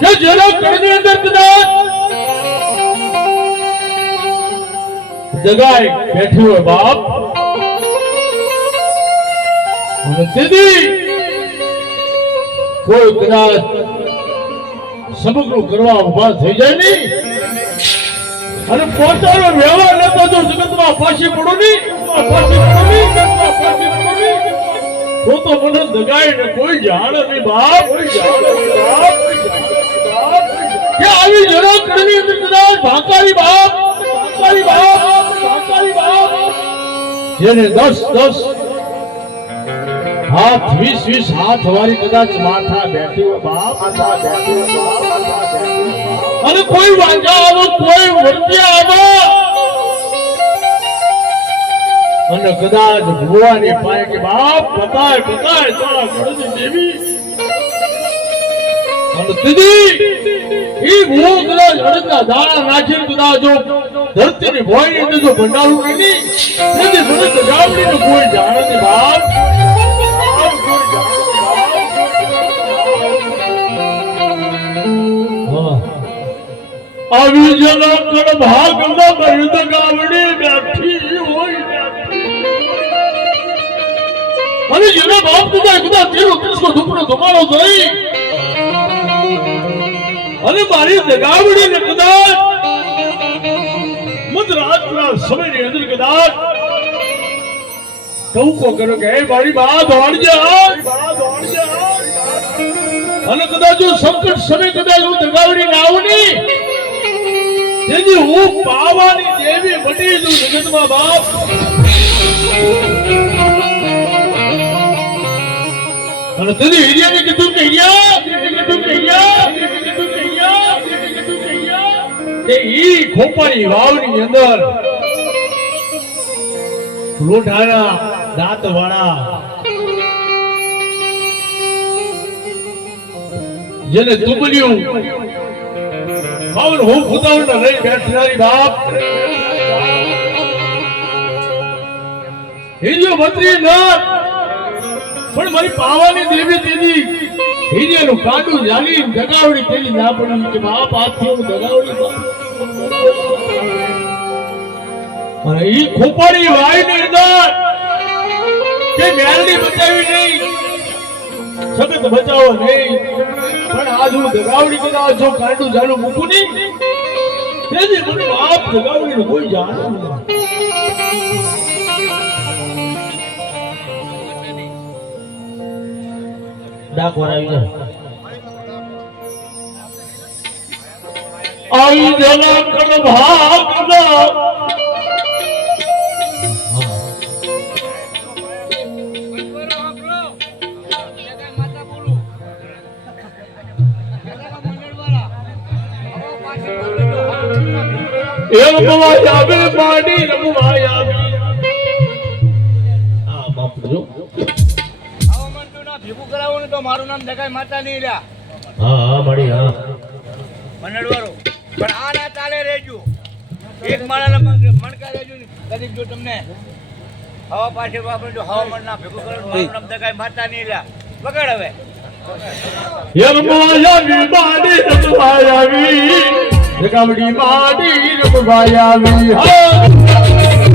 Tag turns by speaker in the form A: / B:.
A: કે જેના જગાએ બેઠી હોય બાપ. દીદી કોઈ કદાચ સમગ્ર કરવા ઊભા થઈ જાય નહીં. અને પોતાનો વ્યવહાર લેતો જો જગતમાં ફાંસી પડો નહીં. પડો નહીં પાછી પડો તો તો મને દગાય ને કોઈ જાણ નહીં બાપ. કોઈ જાણે બાપ. કે આવી જરા અંદર કદાચ ભાંકારી બાપ ભાંકારી બાપ ભાંકારી બાપ. જેને દસ દસ હાથ, વીસ વીસ હાથ વાળી કદાચ માથા બેઠી બાપ, માથા બેઠી. અને કોઈ વાંજા આવો કોઈ વર્ત્યા આવો અને કદાચ ભગવાનની પાસે કે બાપ, બતાય બતાય, તારા ગણની દેવી અને દીદી ઈ ભૂ કદાચ અડદના દાણા નાખીને કદાચ જો ધરતીની ભોયની અંદર કોઈ જાણે નહીં બાપ. હા. આવી હોય અને જેના બાપ કદાચ કદાચ તેરો કૃષ્ણ ધૂપનો ધુમાડો થઈ અને મારી જગાવડી ને કદાચ મધરાતના સમયની અંદર કદાચ ટહુકો કર્યો કે, હે મારી બા દોડજે. અને કદાચ જો સંકટ સમય કદાચ હું જગાવડી ના આવું નહીં તેથી હું પાવાની દેવી મટી દઉં જગતમાં બાપ અને તેથી હિરિયાને કીધું કે હિરિયા ઈ ખોપાની વાવની અંદર. લોઢાના દાંત વાળા જેને દુબલ્યું. હું ખુદાવણ લઈ બેઠનારી બાપ. હિરિયો મંત્રી ના. પણ મારી પાવાની દેવી તેની. હિરિયાનું કાંડું જાલી દગાવડી તેની ના પડી કે બાપ હાથથી હું દગાવડી બાપ. અને ખોપડી વાયની અંદર કે મેલડી બચાવી નહીં. સતત બચાવો નહીં. પણ આજ હું દગાવડી કદાચ જો કાંડું જાલું મૂકું નહીં, તેથી મને બાપ દગાવડી કોઈ જાણે નહીં. ડાકોર આવી જાય. આઈ જલા કણ ભાગના આ
B: ના મારું નામ દેખાય માતા નહીં ના ચાલે રહેજો એક માળાના મણકા રહેજો ને તમને હવા વાપરે જો હવામાન ના ભેગું કરો મારું નામ દેખાય માતા નહીં લ્યા પકડ હવે
A: જગાવડી માડી હા